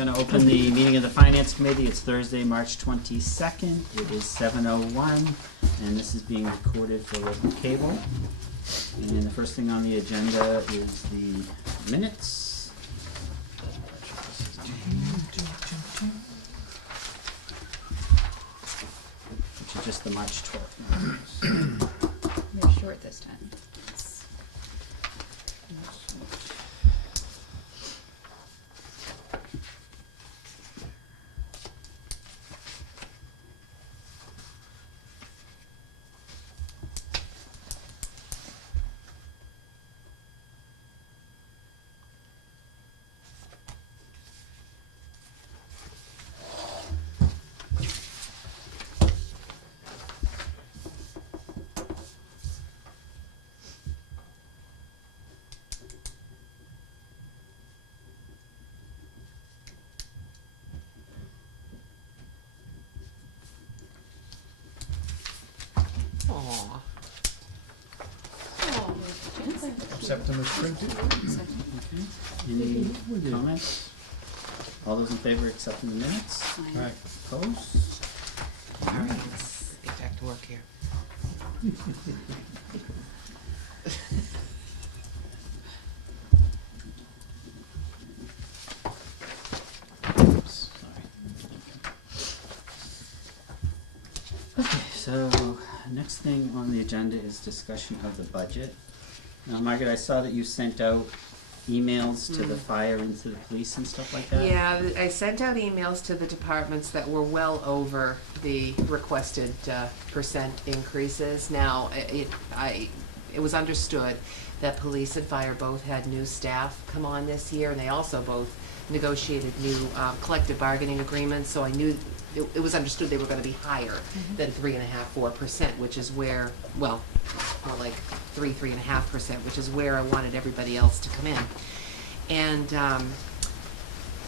going to open the meeting of the Finance Committee. It's Thursday, March 22nd. It is 7:01, and this is being recorded for local cable. And the first thing on the agenda is the minutes. Which is just the March 12th minutes. They're short this time. Aww. September's printed. Any comments? All those in favor of accepting the minutes? Right. Opposed? All right, let's get back to work here. Oops, sorry. Okay, so next thing on the agenda is discussion of the budget. Now, Margaret, I saw that you sent out emails to the fire and to the police and stuff like that. Yeah, I sent out emails to the departments that were well over the requested percent increases. Now, it was understood that police and fire both had new staff come on this year, and they also both negotiated new collective bargaining agreements, so I knew it was understood they were going to be higher than 3.5–4%, which is where, well, more like 3–3.5%, which is where I wanted everybody else to come in. And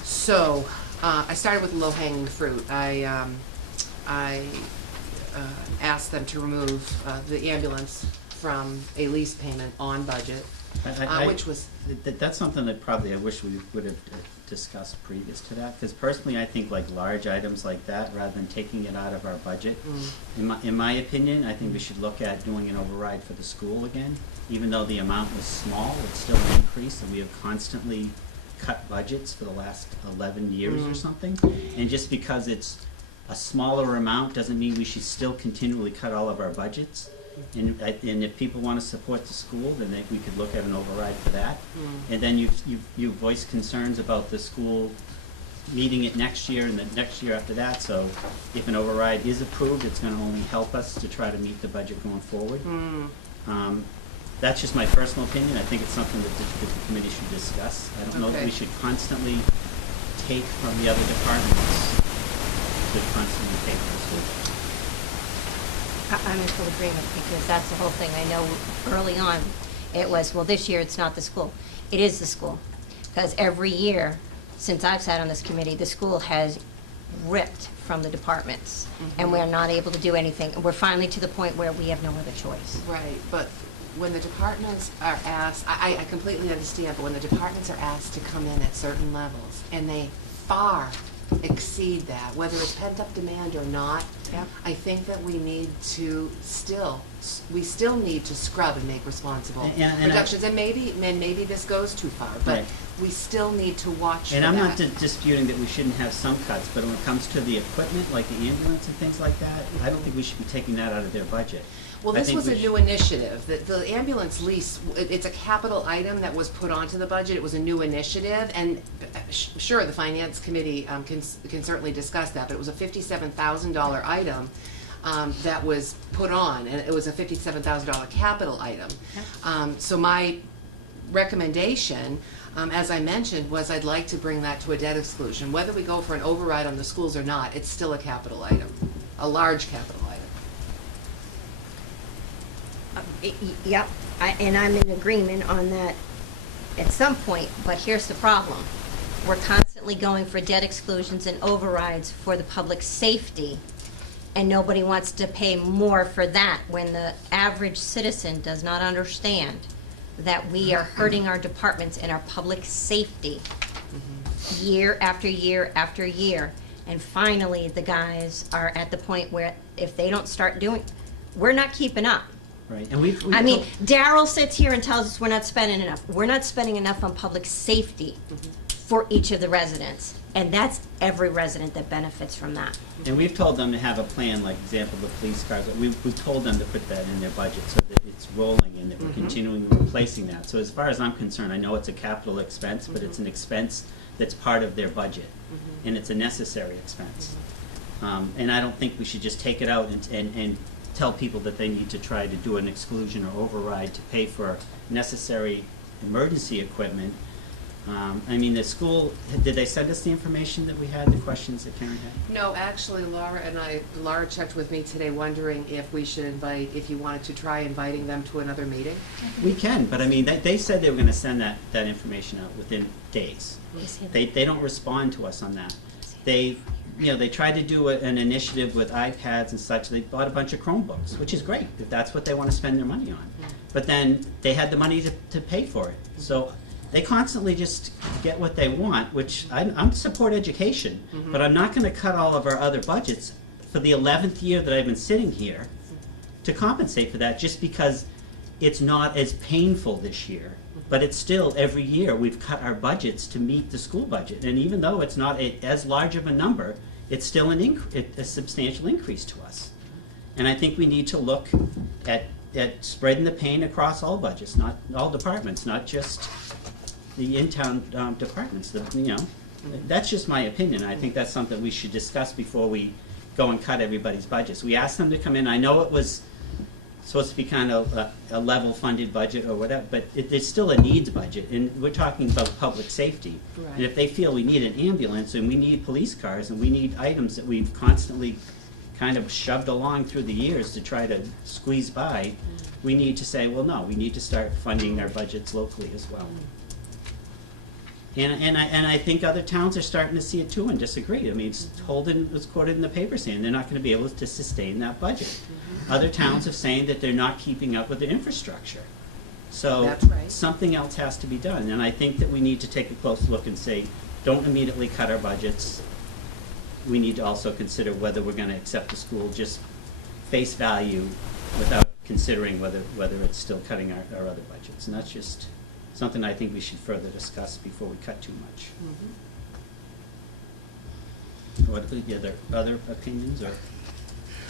so I started with low-hanging fruit. I asked them to remove the ambulance from a lease payment on budget, which was... That's something that probably I wish we would have discussed previous to that, because personally I think like large items like that, rather than taking it out of our budget, in my opinion, I think we should look at doing an override for the school again. Even though the amount was small, it's still an increase, and we have constantly cut budgets for the last 11 years or something. And just because it's a smaller amount doesn't mean we should still continually cut all of our budgets. And if people want to support the school, then we could look at an override for that. And then you voiced concerns about the school meeting it next year and the next year after that. So if an override is approved, it's going to only help us to try to meet the budget going forward. That's just my personal opinion. I think it's something that the committee should discuss. I don't know if we should constantly take from the other departments to constantly take from the school. I'm in full agreement, because that's the whole thing. I know early on, it was, well, this year it's not the school. It is the school. Because every year, since I've sat on this committee, the school has ripped from the departments. And we're not able to do anything. We're finally to the point where we have no other choice. Right, but when the departments are asked, I completely understand, but when the departments are asked to come in at certain levels, and they far exceed that, whether it's pent-up demand or not, I think that we need to still need to scrub and make responsible reductions. And maybe this goes too far, but we still need to watch And for I'm that. not disputing that we shouldn't have some cuts, but when it comes to the equipment, like the ambulance and things like that, I don't think we should be taking that out of their budget. Well, this was a new initiative. The ambulance lease, it's a capital item that was put onto the budget. It was a new initiative, and sure, the Finance Committee can certainly discuss that, but it was a $57,000 item that was put on, and it was a $57,000 capital item. So my recommendation, as I mentioned, was I'd like to bring that to a debt exclusion. Whether we go for an override on the schools or not, it's still a capital item, a large capital item. Yep, and I'm in agreement on that at some point, but here's the problem. We're constantly going for debt exclusions and overrides for the public safety, and nobody wants to pay more for that when the average citizen does not understand that we are hurting our departments and our public safety year after year after year. And finally, the guys are at the point where if they don't start doing, we're not keeping up. Right, and we've I mean, Daryl sits here and tells us we're not spending enough. We're not spending enough on public safety for each of the residents. And that's every resident that benefits from that. And we've told them to have a plan, like example, the police cars, we've told them to put that in their budget so that it's rolling and that we're continuing replacing that. So as far as I'm concerned, I know it's a capital expense, but it's an expense that's part of their budget, and it's a necessary expense. And I don't think we should just take it out and tell people that they need to try to do an exclusion or override to pay for necessary emergency equipment. I mean, the school, did they send us the information that we had, the questions that Karen had? No, actually, Laura checked with me today wondering if we should if you wanted to try inviting them to another meeting. We can, but I mean, they said they were gonna send that information out within days. They don't respond to us on that. They tried to do an initiative with iPads and such. They bought a bunch of Chromebooks, which is great if that's what they want to spend their money on. But then they had the money to pay for it. So they constantly just get what they want, which I'm support education, but I'm not going to cut all of our other budgets for the 11th year that I've been sitting here to compensate for that, just because it's not as painful this year. But it's still, every year, we've cut our budgets to meet the school budget. And even though it's not as large of a number, it's still a substantial increase to us. And I think we need to look at spreading the pain across all budgets, not all departments, not just the in-town departments. That's just my opinion. I think that's something we should discuss before we go and cut everybody's budgets. We asked them to come in. I know it was supposed to be kind of a level funded budget or whatever, but it's still a needs budget, and we're talking about public safety. Right. And if they feel we need an ambulance and we need police cars and we need items that we've constantly kind of shoved along through the years to try to squeeze by, we need to say, well, no, we need to start funding our budgets locally as well. And I think other towns are starting to see it too and disagree. I mean, Holden was quoted in the paper saying they're not going to be able to sustain that budget. Other towns are saying that they're not keeping up with the infrastructure. So That's right. something else has to be done. And I think that we need to take a close look and say, don't immediately cut our budgets. We need to also consider whether we're going to accept the school just face value without considering whether it's still cutting our other budgets. And that's just something I think we should further discuss before we cut too much. What are the other opinions, or?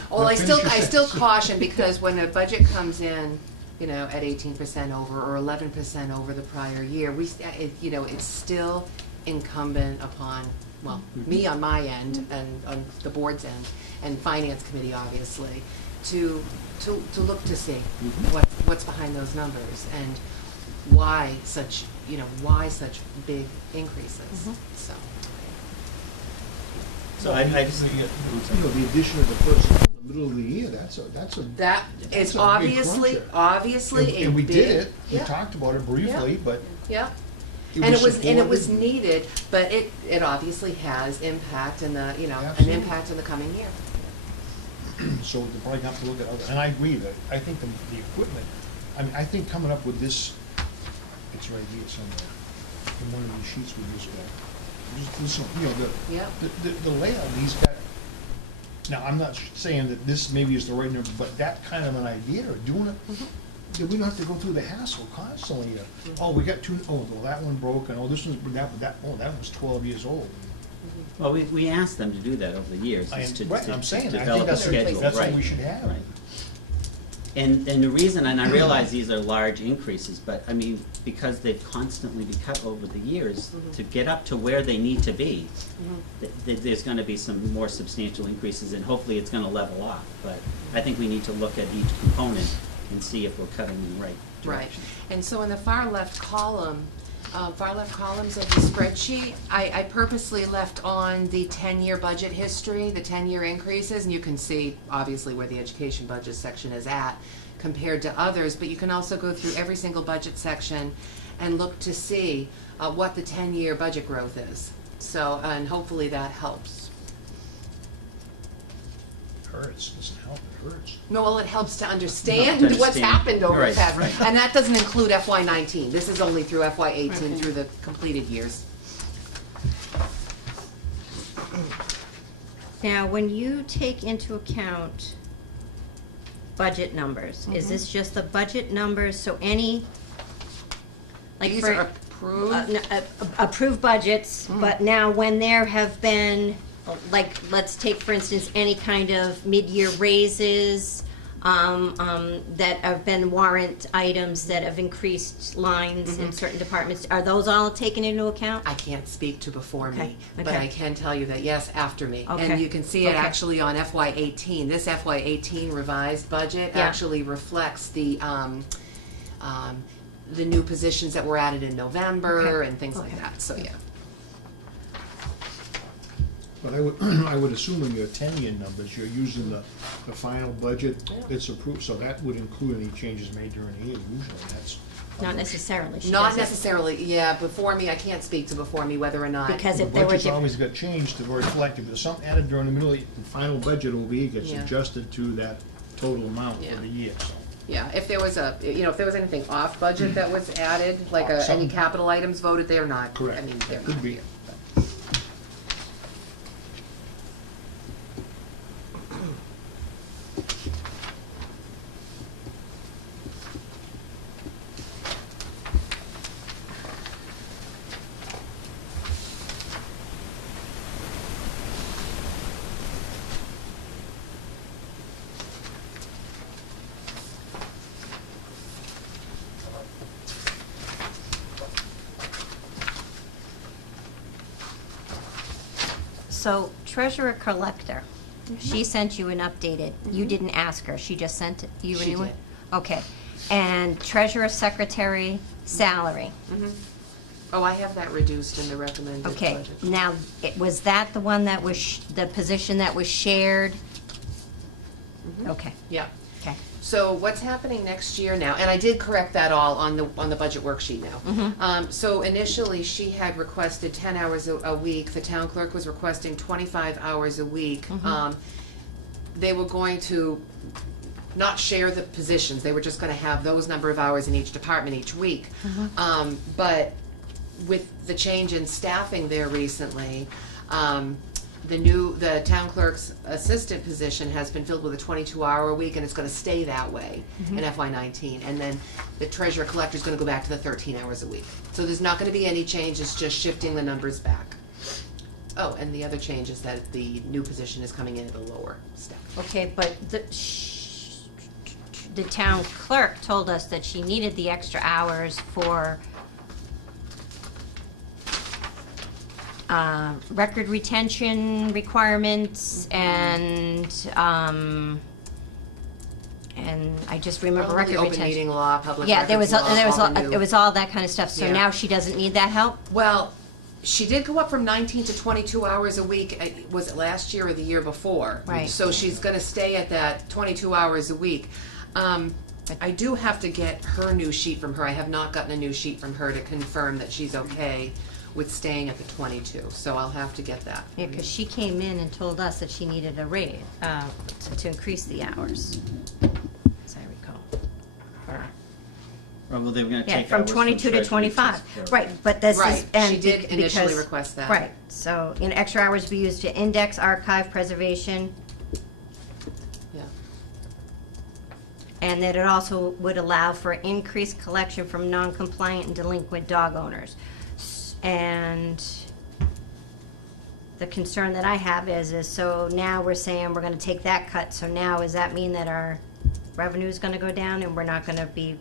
Well, I finish still your sentence. caution, because when a budget comes in, at 18% over or 11% over the prior year, it's still incumbent upon, me on my end and on the board's end, and finance committee obviously, to look to see what's behind those numbers and why such big increases. So I just, The addition of the person in the middle of the year, that's a that that's is a big obviously cruncher. a And we big, did it, we yeah, talked about it briefly, but yeah. And it was supported. needed, but it obviously has impact in the an Absolutely. impact in the coming year. So we'll probably have to look at other, and I agree that, I think the equipment, I think coming up with this, it's right here somewhere, in one of these sheets we just got. Yep. The layout, he's got, now, I'm not saying that this maybe is the right number, but that kind of an idea of doing it, that we don't have to go through the hassle constantly of, we got that one broke, and this one's, that one's 12 years old. well, we asked them to do that over the years, is to Right, I'm saying, I think develop a that's schedule, what right. we should have. Right. And the reason, and I realize these are large increases, but I mean, because they've constantly been cut over the years, to get up to where they need to be, there's gonna be some more substantial increases, and hopefully it's gonna level off. But I think we need to look at each component and see if we're cutting in the right Right. direction. And so in the far left columns of the spreadsheet, I purposely left on the 10-year budget history, the 10-year increases, and you can see obviously where the education budget section is at compared to others, but you can also go through every single budget section and look to see what the 10-year budget growth is. So, and hopefully that helps. Hurts, doesn't help, it hurts. No, well, it helps to understand To what's understand. happened over Right, the past, right. and that doesn't include FY19. This is only through FY18 through the completed years. Now, when you take into account budget numbers, is this just the budget numbers, so any, like These for. are approved. Approved budgets, but now when there have been, like, let's take for instance, any kind of mid-year raises, that have been warrant items that have increased lines in certain departments, are those all taken into account? I can't speak to before Okay, me, but okay. I can tell you that, yes, after me. Okay, And you can see it okay. actually on FY18. This FY18 revised budget Yeah. actually reflects the new positions that were added in November Okay, and things like okay. that, so yeah. But I would, I would assume in your 10-year numbers, you're using the final budget Yeah. that's approved, so that would include any changes made during the year, usually, that's. Not necessarily. She Not doesn't. necessarily, yeah, before me, I can't speak to before me whether or not. Because The if there were budget's diff- always got changed to reflect, if there's something added during the middle, the final budget will be, gets Yeah. adjusted to that total amount Yeah. for the year, so. Yeah, if there was if there was anything off budget that was added, like any Something. capital items voted, they're not, Correct. I mean, they're Could not be. here. So treasurer collector, she sent you an updated, you didn't ask her, she just sent it, you She a new one? did. Okay, and treasurer secretary salary, Oh, I have that reduced in the recommended okay, budget. now, was that the one that was, the position that was shared? Okay, Yeah. okay, So what's happening next year now, and I did correct that all on the budget worksheet now. So initially, she had requested 10 hours a week, the town clerk was requesting 25 hours a week. They were going to not share the positions, they were just gonna have those number of hours in each department each week. But with the change in staffing there recently, the town clerk's assistant position has been filled with a 22-hour a week, and it's gonna stay that way in FY19. And then the treasurer collector's gonna go back to the 13 hours a week. So there's not gonna be any change, it's just shifting the numbers back. Oh, and the other change is that the new position is coming in at a lower step. okay, but the town clerk told us that she needed the extra hours for record retention requirements and I just remember Probably record open retention. meeting law, public Yeah, there was, records law, there was, all the new- it was all that kind of stuff, so Yeah. now she doesn't need that help? Well, she did go up from 19 to 22 hours a week, was it last year or the year before? Right. So she's gonna stay at that 22 hours a week. I do have to get her new sheet from her. I have not gotten a new sheet from her to confirm that she's okay with staying at the 22, so I'll have to get that. Yeah, because she came in and told us that she needed a raise, to increase the hours, as I recall. Or- Well, they were gonna Yeah, take from hours 22 to treasury 25, to- right, but this is, Right, and she did initially because- request that. Right, so, extra hours be used to index, archive, preservation, Yeah. and that it also would allow for increased collection from non-compliant and delinquent dog owners. And the concern that I have is so now we're saying we're gonna take that cut, so now does that mean that our revenue's gonna go down and we're not gonna be,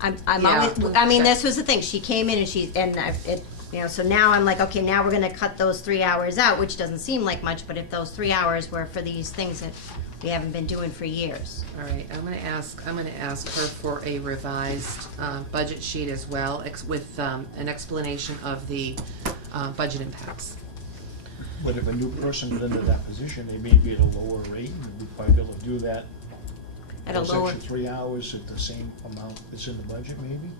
I'm Yeah. always, I mean, this was the thing, she came in and so now I'm like, okay, now we're gonna cut those 3 hours out, which doesn't seem like much, but if those 3 hours were for these things that we haven't been doing for years. All right, I'm gonna ask her for a revised budget sheet as well, with an explanation of the budget impacts. But if a new person got into that position, they may be at a lower rate, and we'd probably be able to do that. At a those lower, extra 3 hours at the same amount that's in the budget, maybe?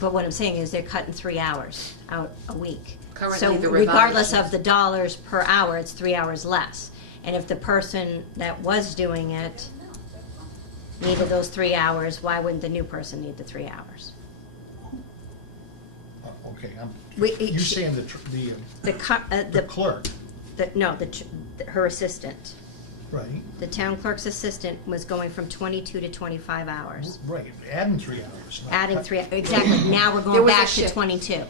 but what I'm saying is they're cutting 3 hours out a week. Currently, So the regardless revised- of the dollars per hour, it's 3 hours less. And if the person that was doing it needed those 3 hours, why wouldn't the new person need the 3 hours? Okay, We- you're she- saying The the clerk, no, her assistant. Right, The town clerk's assistant was going from 22 to 25 hours. right, adding 3 hours. not Adding cut- 3, exactly, now we're There going was a back to shift. 22.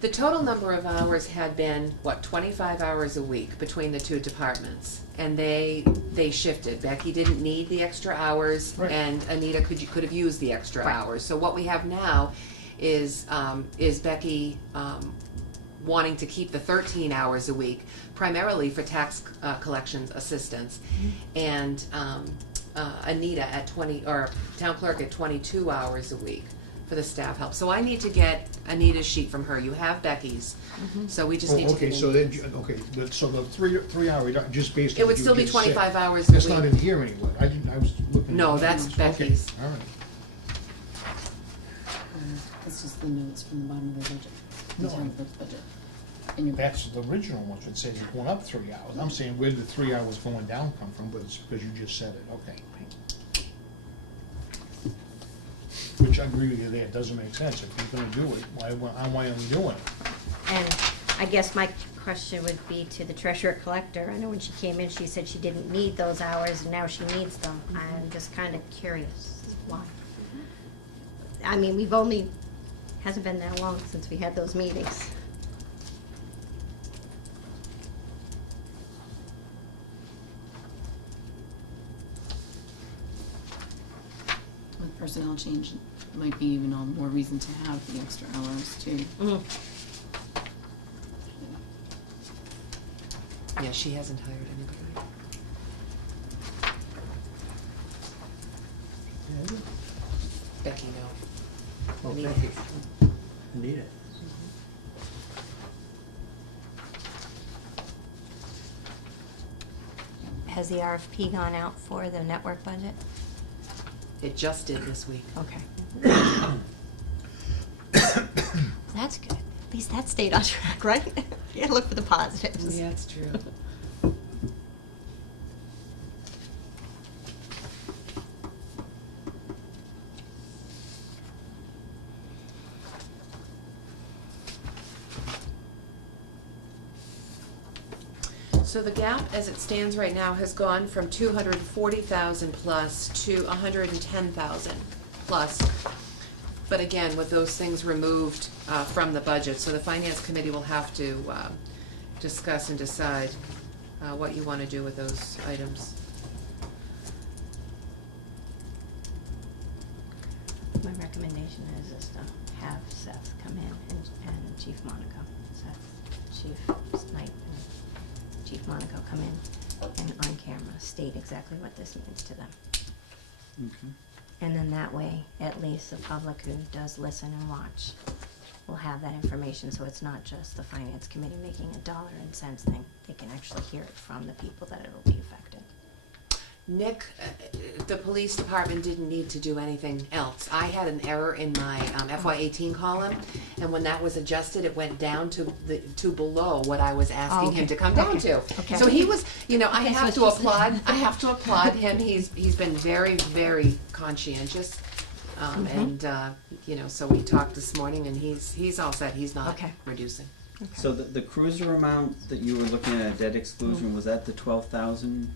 The total number of hours had been, 25 hours a week between the two departments. And they shifted. Becky didn't need the extra hours, Right. and Anita could have used the extra Right. hours. So what we have now is Becky wanting to keep the 13 hours a week, primarily for tax collections assistance, and Anita at 20, or town clerk at 22 hours a week for the staff help. So I need to get Anita's sheet from her. You have Becky's, so we just Oh, need to okay, get so then, Anita's. okay, but so the 3 hour, just based on It what would you still be just said. 25 hours a That's not week. in here anywhere, I was looking. No, at the that's numbers. Becky's. Okay, all right. That's just the notes from the bottom of the budget, the No. town clerk's budget. And your, That's the original one, that says it's going up 3 hours. I'm saying where did the 3 hours going down come from, but it's because you just said it, okay. Which I agree with you there, it doesn't make sense. If you're gonna do it, why are we doing it? And I guess my question would be to the treasurer collector. I know when she came in, she said she didn't need those hours, and now she needs them. I'm just kind of curious why. I mean, hasn't been that long since we had those meetings. with personnel change, it might be even all more reason to have the extra hours too. Yeah, she hasn't hired anybody. Becky, no. Well, Anita. Becky. Anita. Has the RFP gone out for the network budget? It just did this week. Okay. That's good. At least that stayed on track, right? You gotta look for the positives. Yeah, it's true. So the gap, as it stands right now, has gone from 240,000 plus to 110,000 plus. But again, with those things removed from the budget, so the finance committee will have to discuss and decide what you want to do with those items. My recommendation is to have Seth come in and Chief Monaco. Seth, Chief Knight, and Chief Monaco come in and on camera state exactly what this means to them. Okay. And then that way, at least the public who does listen and watch will have that information, so it's not just the finance committee making a dollar and cents thing. They can actually hear it from the people that it'll be affected. Nick, the police department didn't need to do anything else. I had an error in my FY18 column, and when that was adjusted, it went down to below what I was asking him to come down to. Okay. So he was, I Okay, have so to applaud. I have to applaud him. He's been very, very conscientious, and so we talked this morning, and he's all set. He's not Okay. reducing. So the cruiser amount that you were looking at debt exclusion, was that the 12,200?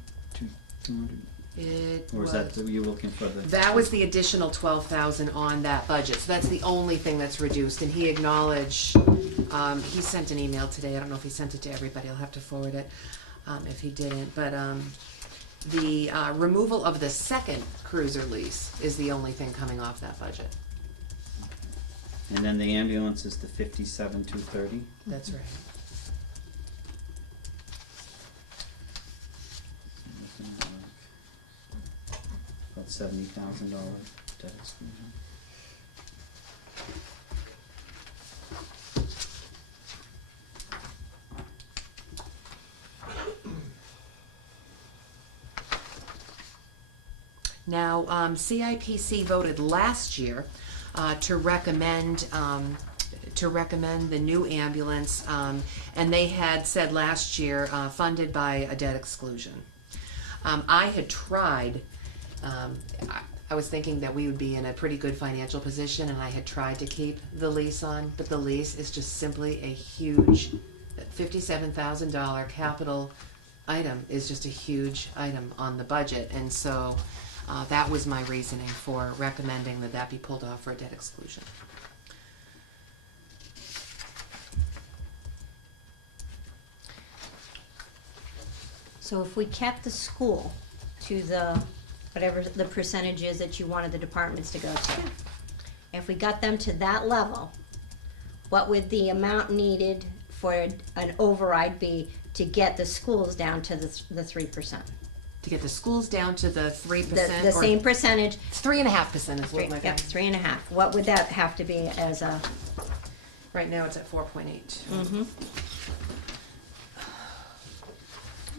It Or was that, you were looking for the? That was the additional 12,000 on that budget, so that's the only thing that's reduced, and he acknowledged, he sent an email today, I don't know if he sent it to everybody, I'll have to forward it, if he didn't, but, the, removal of the second cruiser lease is the only thing coming off that budget. And then the ambulance is the 57,230? That's right. About $70,000 debt exclusion. Now, CIPC voted last year to recommend the new ambulance, and they had said last year funded by a debt exclusion. I had tried. I was thinking that we would be in a pretty good financial position, and I had tried to keep the lease on, but the lease is just simply a huge $57,000 capital item is just a huge item on the budget, and so that was my reasoning for recommending that that be pulled off for a debt exclusion. So if we kept the school to the, whatever the percentage is that you wanted the departments to go to, if we got them to that level, what would the amount needed for an override be to get the schools down to the 3%? To get the schools down to the 3%. The same percentage, 3.5% is what my yep, 3.5. What would that have to be as a? Right now it's at 4.8. Mm-hmm.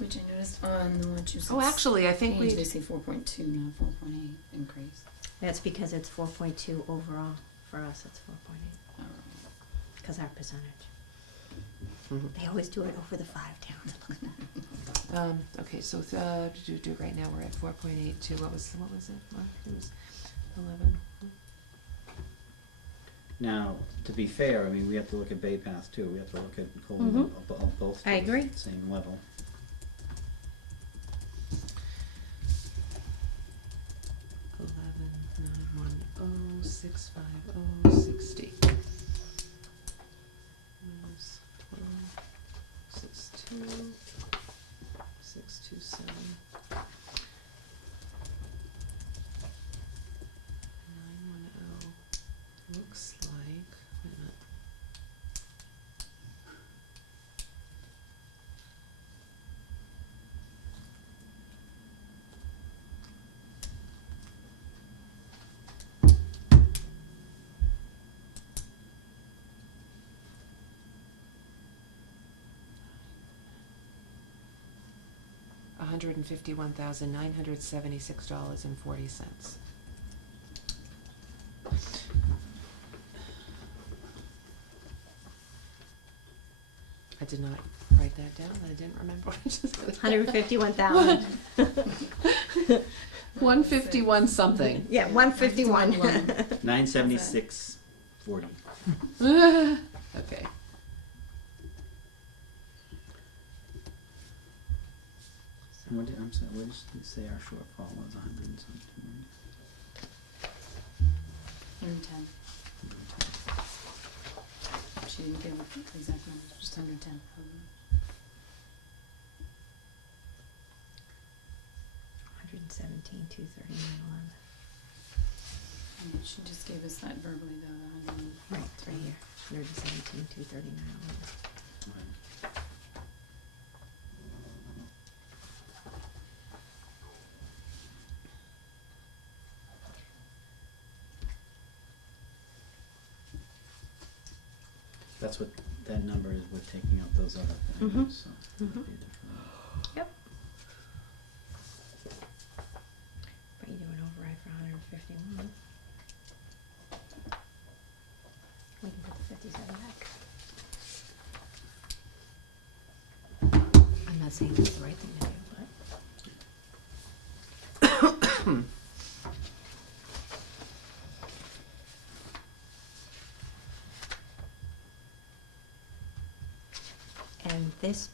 Which I noticed on the one you said. Oh, actually, I think They we. say 4.2, not 4.8 increase. That's because it's 4.2 overall. For us, it's 4.8 Oh. because our percentage. Mhm. They always do it over the 5 towns. Okay, so right now we're at 4.82. What was it? Mark? It was 11. Now, to be fair, I mean, we have to look at Bay Path too. We have to look at Colby, Mhm. both I to the agree. same level. 11,910,650,60. Minus 12,62, 627. 910. Looks like. Wait a minute. $151,976.40. I did not write that down. I didn't remember what I just said. 151,000. 151 something. Yeah, 151. 976.40. Okay. And I'm sorry, what did you say our shortfall was, 100 and something? 110. She didn't give the exact numbers, just 110. 117,239.11. She just gave us that verbally though, the 100. Right, it's right here. 117,239.11. Right. That's what that number is with taking out those other Mhm. items, so that'd Mhm. be a different. Yep. But you do an override for 151. We can put the 57 back. I'm not saying that's the right thing to do, but. And this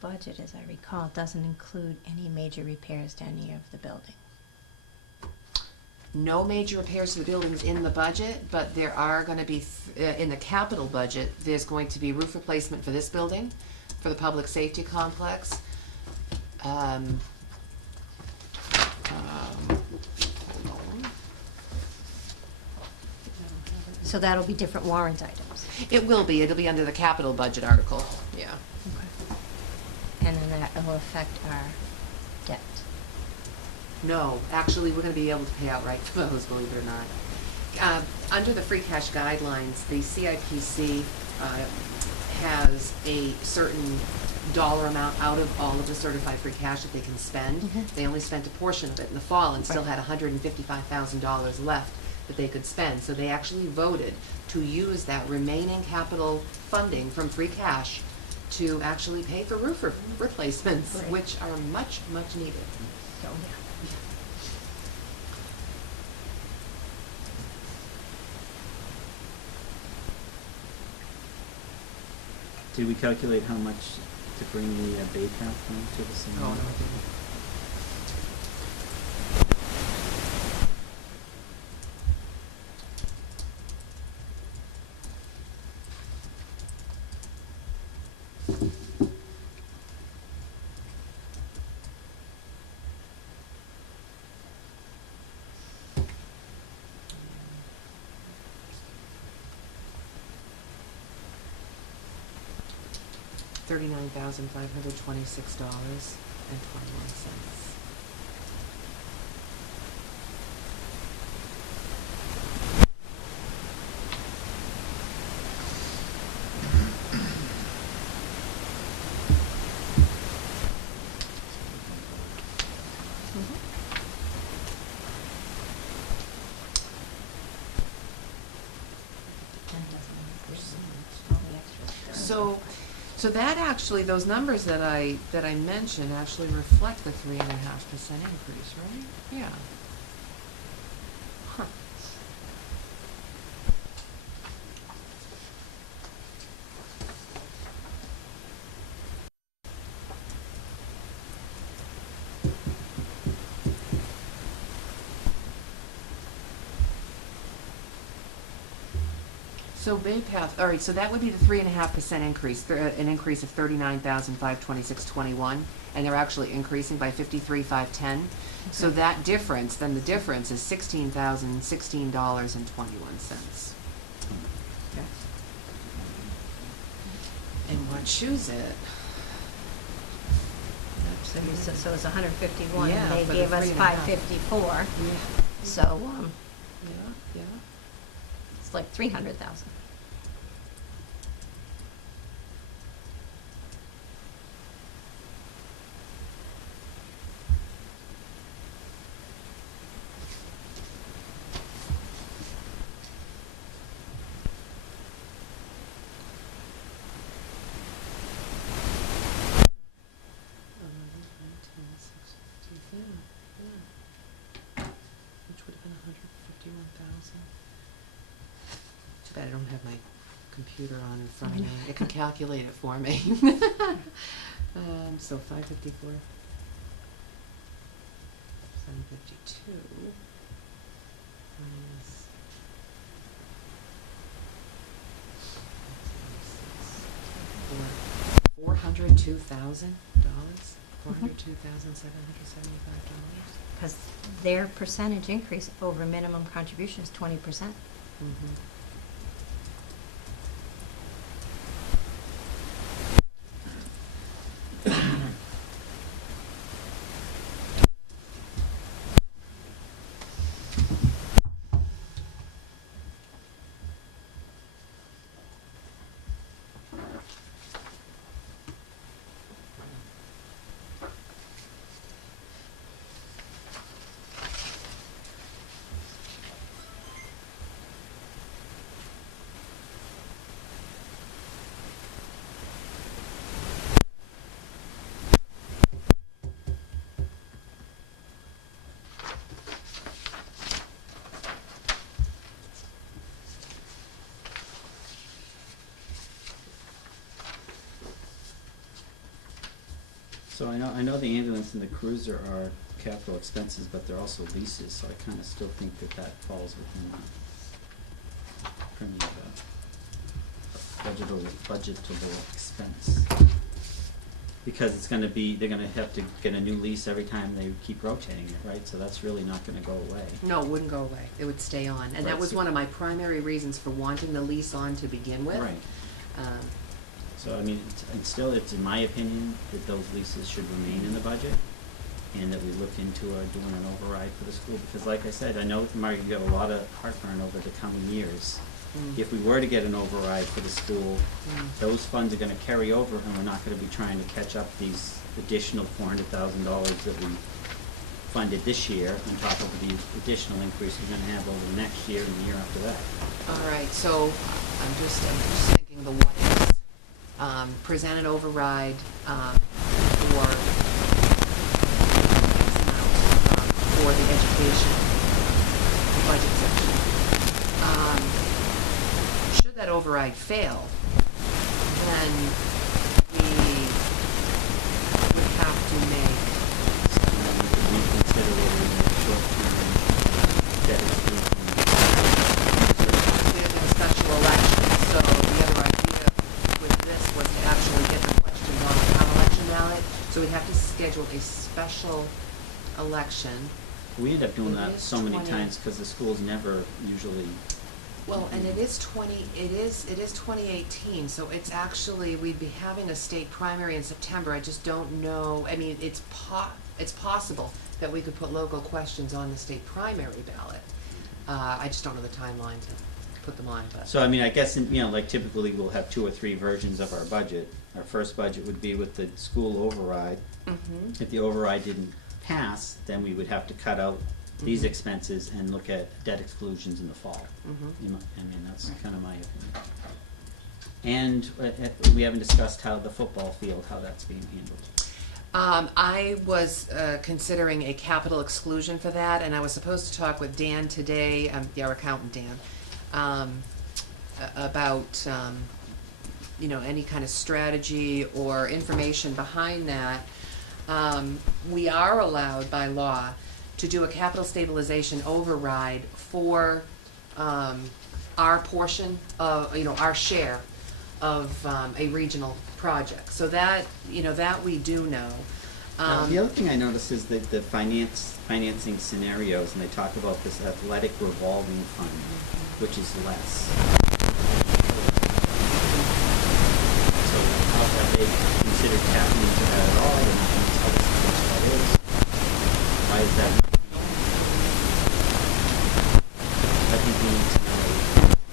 budget, as I recall, doesn't include any major repairs to any of the building. No major repairs to the buildings in the budget, but there are going to be, in the capital budget, there's going to be roof replacement for this building, for the public safety complex. Hold on. So that'll be different warrant items. It will be, it'll be under the capital budget article, yeah. Okay. And then that will affect our debt. No, actually, we're gonna be able to pay outright to those, believe it or not. Under the free cash guidelines, the CIPC has a certain dollar amount out of all of the certified free cash that they can spend. Mhm. They only spent a portion of it in the fall and still Right. had $155,000 left that they could spend. So they actually voted to use that remaining capital funding from free cash to actually pay for roof replacements, Right. which are much, much needed. So, yeah. Did we calculate how much to bring the Bay Path one to the same? Oh, no, I didn't. $39,526.21. So that actually, those numbers that I mentioned actually reflect the 3.5% increase, right? Yeah. Huh. So Bay Path, all right, so that would be the 3.5% increase, an increase of 39,526.21, and they're actually increasing by 53,510. So Okay. that difference, then the difference is $16,016.21. Okay. And what choose it? So it's 151, Yeah, and they for the gave us 3.5. 554, Yeah, so, yeah. it's like 300,000. Which would have been 151,000. Too bad I don't have my computer on in front of me. It can calculate it for me. So 554, 752 minus 402,000 dollars. $402,775. Because their percentage increase over minimum contribution is 20%. Mm-hmm. So I know the ambulance and the cruiser are capital expenses, but they're also leases, so I kinda still think that falls within the budgetable expense. Because it's gonna be, they're gonna have to get a new lease every time they keep rotating it, right? So that's really not gonna go away. No, it wouldn't go away. It would stay on. And that Right, was so- one of my primary reasons for wanting the lease on to begin with. Right. Um, So, I mean, it's in my opinion, that those leases should remain in the budget, and that we look into doing an override for the school, because like I said, I know, Mark, you got a lot of heartburn over the coming years. If we were to get an override for the school, those funds are gonna carry over, and we're not gonna be trying to catch up these additional $400,000 that we funded this year, on top of the additional increase we're gonna have over the next year and the year after that. All right, so I'm just thinking the what ifs. Present an override for for the education budget section. Should that override fail, then we So we'd have to schedule a special election. We end up doing It that is so many 20. times, cause the schools never usually, Well, and it is 2018, so it's actually, we'd be having a state primary in September. I just don't know, I mean, it's possible that we could put local questions on the state primary ballot. I just don't know the timeline to put them on, but. so I mean, I guess, like typically we'll have 2 or 3 versions of our budget. Our first budget would be with the school override. Mhm. If the override didn't pass, then we would have to cut out these expenses and look at debt exclusions in the fall. Mhm. I mean, that's Right. kind of my opinion. And we haven't discussed how the football field, how that's being handled. I was considering a capital exclusion for that, and I was supposed to talk with Dan today, our accountant Dan, about any kind of strategy or information behind that. We are allowed by law to do a capital stabilization override for our portion of, our share of a regional project. So that, that we do know. The other thing I noticed is that the financing scenarios, and they talk about this athletic revolving fund, which is less. So how have they considered tapping into that at all? They're not going to tell us how much that is. Why is that not? I think we need to know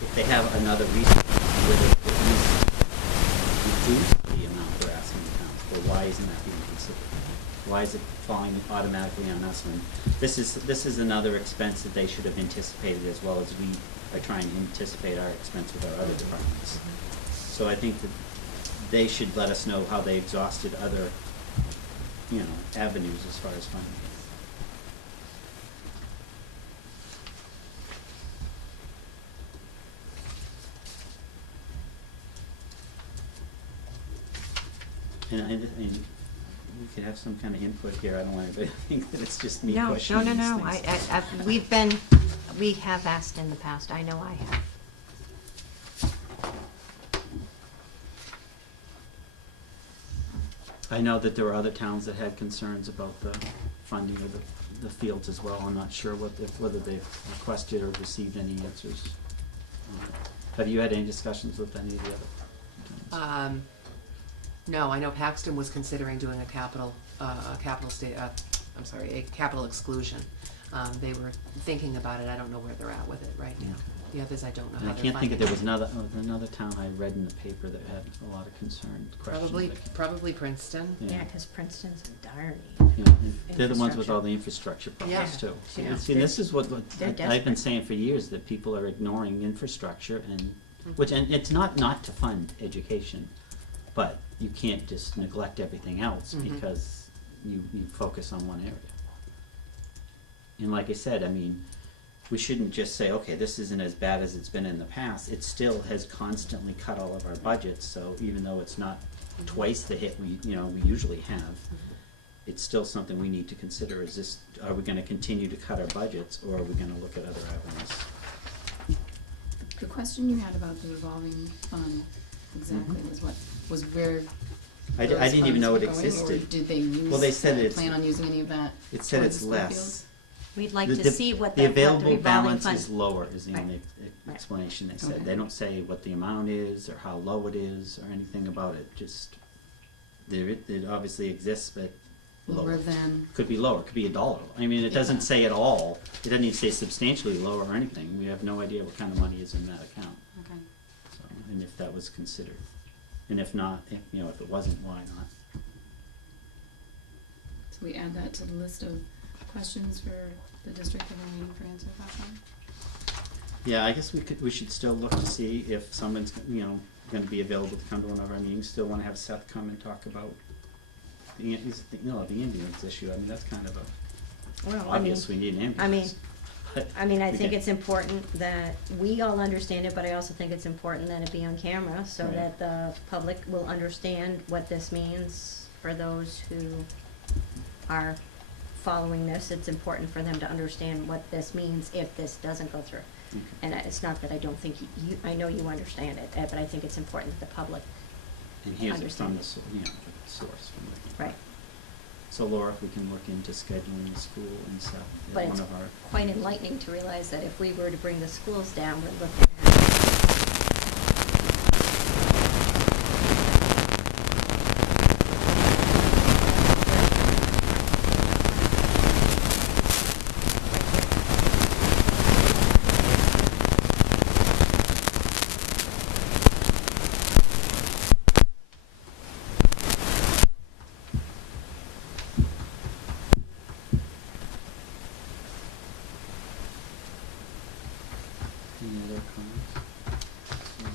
if they have another resource where they could at least reduce the amount we're asking the town, or why isn't that being considered? Why is it falling automatically on us when this is another expense that they should have anticipated, as well as we are trying to anticipate our expense with our other departments. So I think that they should let us know how they exhausted other, avenues as far as funding. And we could have some kind of input here. I don't want anybody to think that it's just me questioning these things. We have asked in the past, I know I have. I know that there were other towns that had concerns about the funding of the fields as well. I'm not sure whether they've requested or received any answers. Have you had any discussions with any of the other towns? No, I know Paxton was considering doing a capital exclusion. They were thinking about it. I don't know where they're at with it right now. The others, I don't know And how I they're can't think if funding there it. was another town I read in the paper that had a lot of concern, questions. Probably Princeton. Yeah, because Princeton's in dire You know, and they're the ones with Infrastructure. all the infrastructure problems Yeah. too. Yeah. See, this is what They're I've been desperate. saying for years, that people are ignoring infrastructure and, Mm-hmm. and it's not to fund education, but you can't just neglect everything else Mhm. because you focus on one area. And like I said, I mean, we shouldn't just say, okay, this isn't as bad as it's been in the past. It still has constantly cut all of our budgets, so even though it's not twice the hit we usually have, it's still something we need to consider. Are we gonna continue to cut our budgets, or are we gonna look at other avenues? The question you had about the revolving fund exactly was where I those didn't even funds know were it going, existed. Or did they use, Well, they said it's- plan on using any of that It said towards it's the school less. fields? We'd like The- to see what the available revolving balance fund. is lower, is the Right. only Right. explanation they said. Okay. They don't say what the amount is, or how low it is, or anything about it, just, it obviously exists, but lower. Lower than, Could be lower, could be $1. I mean, it doesn't Yeah. say at all, it doesn't even say substantially lower or anything. We have no idea what kind of money is in that account, okay. so, and if that was considered. And if not, if it wasn't, why not? So we add that to the list of questions for the district that we're waiting for answers back on? Yeah, I guess we should still look to see if someone's, gonna be available to come to one of our meetings. Still wanna have Seth come and talk about the ambulance issue. I mean, that's kind of obvious, we need an ambulance. I mean, I We think can- it's important that we all understand it, but I also think it's important that it be on camera so Right. that the public will understand what this means for those who are following this. It's important for them to understand what this means if this doesn't go through. Okay. And it's not that I don't think I know you understand it, but I think it's important that the public, And here's it from understand. the source from the. right. So Laura, if we can look into scheduling the school and stuff, But one it's of our, quite enlightening to realize that if we were to bring the schools down, we're looking at any other comments? Any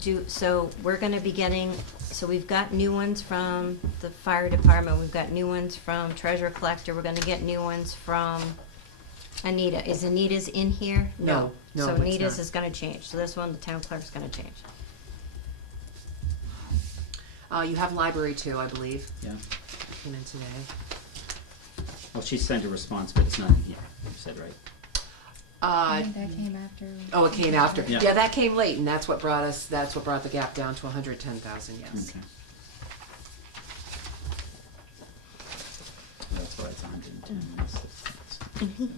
questions? So we're gonna be getting, so we've got new ones from the fire department, we've got new ones from treasurer collector, we're gonna get new ones from Anita. Is Anita's in here? No, So it's Anita's not. is gonna change, so this one, the town clerk's gonna change. You have library too, I believe, Yeah, came in today. well, she sent a response, but it's not in here, you said, right? Uh, That came after. oh, it came after. Yeah. Yeah, that came late, and that's what brought the gap down to 110,000, yes. Okay. That's why it's 110 minus 6 minutes.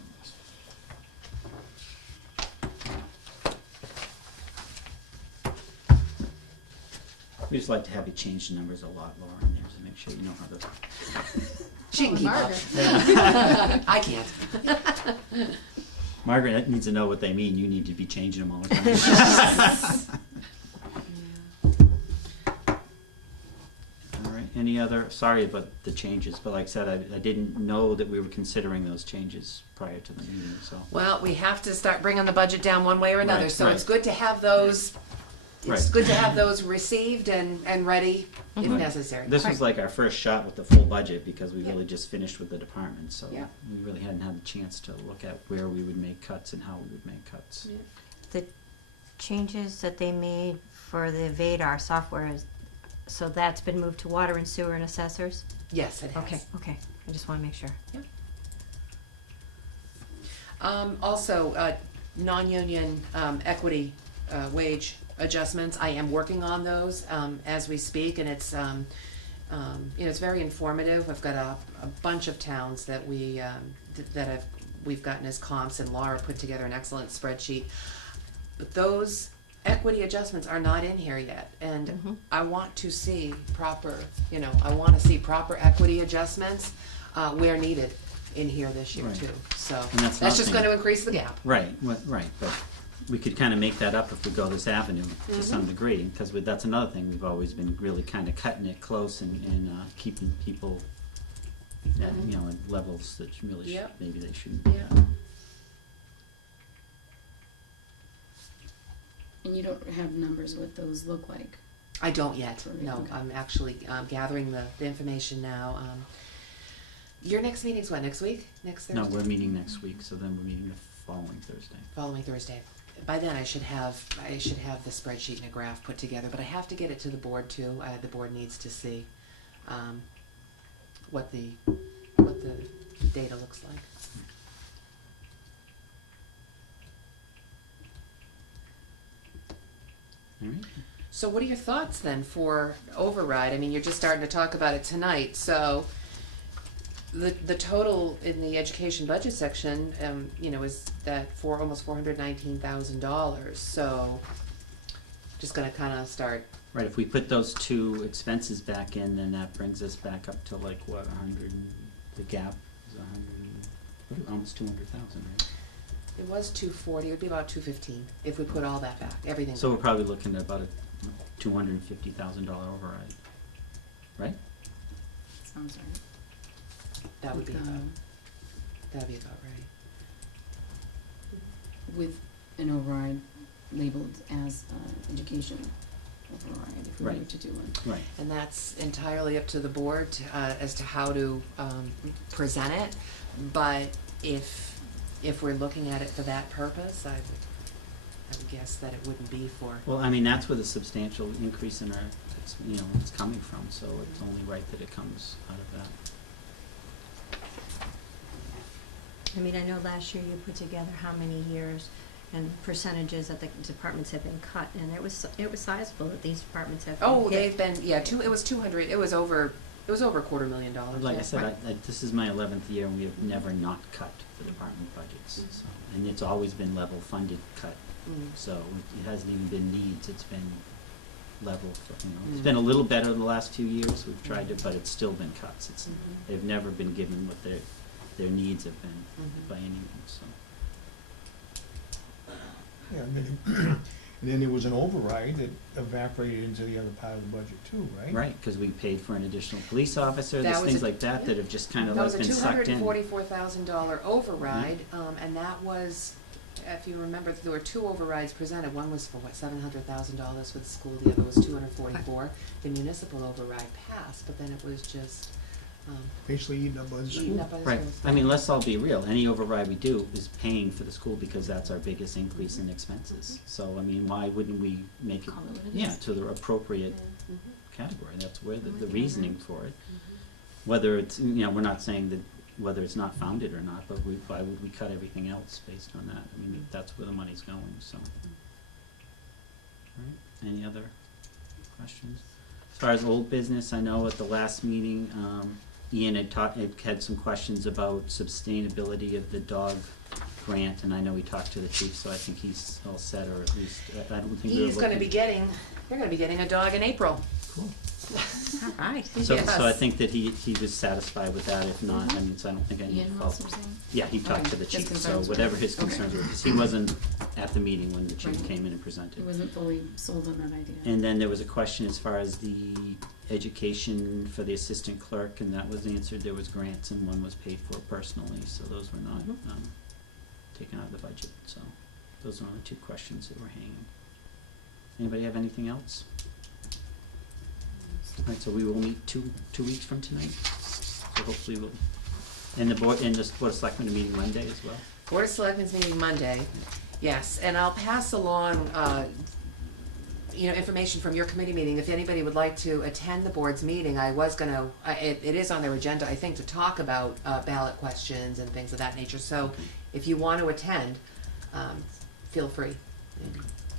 We just like to have you change the numbers a lot, Laura, in there to make sure you know how to. She can keep up. Margaret. I can't. Margaret needs to know what they mean. You need to be changing them all the time. All right. Any other? Sorry about the changes, but like I said, I didn't know that we were considering those changes prior to the meeting. So. Well, we have to start bringing the budget down one way or another, Right, so right. it's good to have those. It's Right. good to have those received and ready if Right. necessary. This was like our first shot with the full budget because we Yeah. really just finished with the department, so Yeah. we really hadn't had the chance to look at where we would make cuts and how we would make cuts. Yeah. The changes that they made for the Vadar software is, so that's been moved to water and sewer and assessors? Yes, it has. Okay, I just wanna make sure. Also, non-union equity wage adjustments, I am working on those as we speak, and it's, it's very informative. I've got a bunch of towns that we've gotten as comps, and Laura put together an excellent spreadsheet. But those equity adjustments are not in here yet, and I want to see proper equity adjustments where needed in here this year Right. too. So And that's that's just nothing- going to increase the gap. Right, right, but we could kind of make that up if we go this avenue to some degree, because that's another thing, we've always been really kind of cutting it close and keeping people at, at levels that really Yep. maybe they shouldn't be at. Yeah. And you don't have numbers what those look like. I don't yet. Right, No, okay. I'm actually gathering the information now. Your next meeting's what, next week? Next Thursday? No, we're meeting next week, so then we're meeting the following Thursday. Following Thursday. By then I should have the spreadsheet and a graph put together, but I have to get it to the board too. The board needs to see what the data looks like. All right? So what are your thoughts then for override? I mean, you're just starting to talk about it tonight, so the total in the education budget section, is that for almost $419,000. So just gonna kind of start. Right, if we put those two expenses back in, then that brings us back up to like, what, 100, the gap is 100, almost 200,000, right? It was 240. It would be about 215 if we put all that back, everything. So we're back. probably looking at about a $250,000 override, right? Sounds right. That would be With, about. That'd be about right. with an override labeled as education override, if we were Right. to do one. Right. And that's entirely up to the board as to how to present it. But if we're looking at it for that purpose, I would guess that it wouldn't be for. Well, I mean, that's where the substantial increase in it's coming from, so it's only right that it comes out of that. I mean, I know last year you put together how many years and percentages that the departments have been cut, and it was sizable that these departments have Oh, been they've hit. been, yeah, it was 200, it was over $250,000. Like I yeah. said, this is my 11th year, and we have never not cut the department budgets, so, and it's always been level funded cut, Mm. so it hasn't even been needs, it's been level, it's been a little better the last few years, we've tried to, but it's still been cuts, Mhm. they've never been given what their needs have been Mhm. by any means, so. Yeah, and then there was an override that evaporated into the other part of the budget too, right? Right, because we paid for an additional police officer, That there's was things a- like that that have just kind of That like was been a sucked in. $244,000 override, and that was, if you remember, there were two overrides presented. One was for, what, $700,000 for the school, the other was $244,000. The municipal override passed, but then it was just, Basically eaten up by the eaten school. up by the Right, schools. I mean, let's all be real, any override we do is paying for the school because that's our biggest increase in expenses. So, I mean, why wouldn't we make it, Call it what it yeah, is. to the appropriate Mhm. category, that's where the I like that. reasoning for it. Mhm. Whether it's, we're not saying that, whether it's not founded or not, but why would we cut everything else based on that? I mean, that's where the money's going, so. Alright, any other questions? As far as old business, I know at the last meeting, Ian had some questions about sustainability of the dog grant, and I know he talked to the chief, so I think he's all set, or at least, I don't think we were He's gonna be looking- they're gonna be getting a dog in April. Cool. All right. So I Yes. think that he was satisfied with that, if not, I mean, so I don't think I need to Ian follow. Wells, you're saying? Yeah, he talked to the His chief, so concerns were- whatever his okay. concerns were, because he wasn't at the meeting when the chief Right. came in and He presented. wasn't fully sold on that idea. And then there was a question as far as the education for the assistant clerk, and that was answered, there was grants and one was paid for personally, so those were not, Mhm. taken out of the budget, so those are only two questions that were hanging. Anybody have anything else? Alright, so we will meet two weeks from tonight, so hopefully we'll, and the board of selectmen are meeting Monday as well. Board of Selectmen's meeting Monday, yes, and I'll pass along, information from your committee meeting. If anybody would like to attend the board's meeting, I was gonna, it is on their agenda, I think, to talk about ballot questions and things of that nature. So if you want to attend, feel free and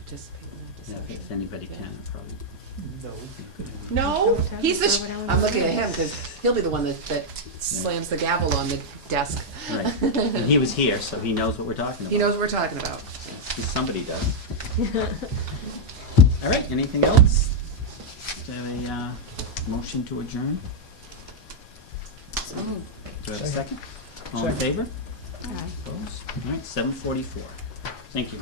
participate in that Yeah, discussion. if anybody can, probably. No. No, he's the, Throw it out I'm on looking the at him, cause he'll be the one that slams the gavel on the desk. Right, and he was here, so he knows what we're talking about. He knows what we're talking about. Somebody does. All right, anything else? Do I have a motion to adjourn? So moved. Do I have a Second. second? All in Second. favor? All right. Opposed? All right, 7:44. Thank you.